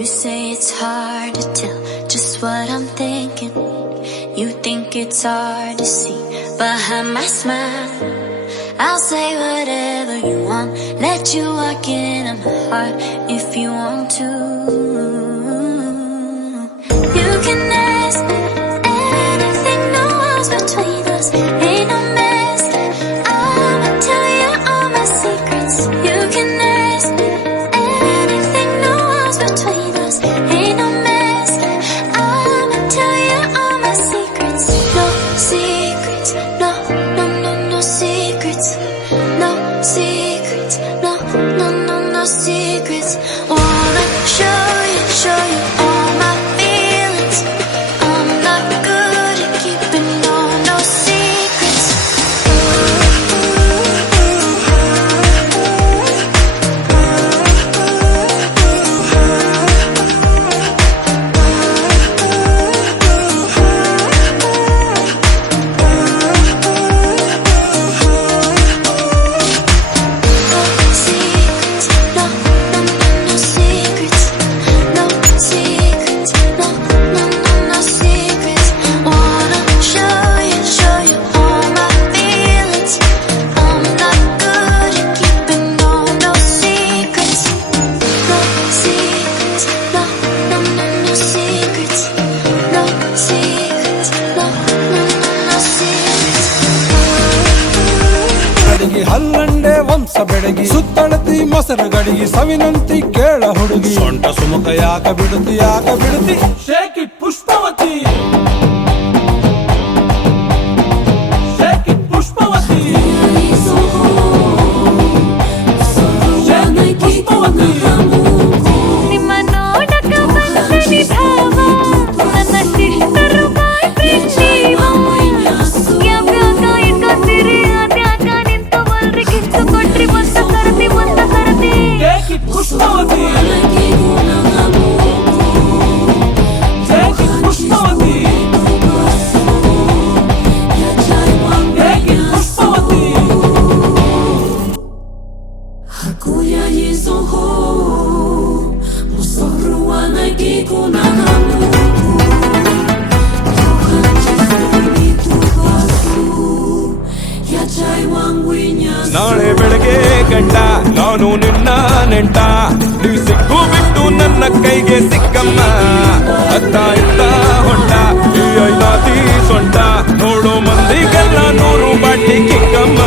You say it's hard to tell just what I'm thinking. You think it's hard to see behind my smile. I'll say whatever you want, let you walk into my heart if you want to. You can ask me anything, no walls between us, ain't no mess. I'ma tell you all my secrets. You can ask me anything, no walls between us, ain't no mess. I'ma tell you all my secrets. No secrets, no, no, no, no secrets. No secrets, no, no, no, no secrets. Wanna show you all my feelings. I'm not good at keeping no secrets. ಹಲ್ಲಂಡೆ ವಂಶ ಬೆಡಗಿ ಸುತ್ತಳತಿ ಮೊಸರು ಗಡಿಗಿ ಸವಿನಂತಿ ಕೇಳ ಹುಡುಗಿ ಸೊಂಟ ಸುಮುಖ ಯಾಕ ಬಿಡುತ್ತಿ shake it Pushpavati ನಾಳೆ ಬೆಳಗ್ಗೆ ಗಂಟ ನಾನು ನಿನ್ನ ನೆಂಟ ನೀ ಸಿಕ್ಕು ಬಿಟ್ಟು ನನ್ನ ಕೈಗೆ ಸಿಕ್ಕಮ್ಮ ಅತ್ತ ಇತ್ತ ಹೊಂಟ ಈ ಐದಾತಿ ಸೊಂಟ ನೋಡೋ ಮಂದಿಗೆಲ್ಲ 100 ಬಾಟಿ ಕಿಕ್ಕಮ್ಮ.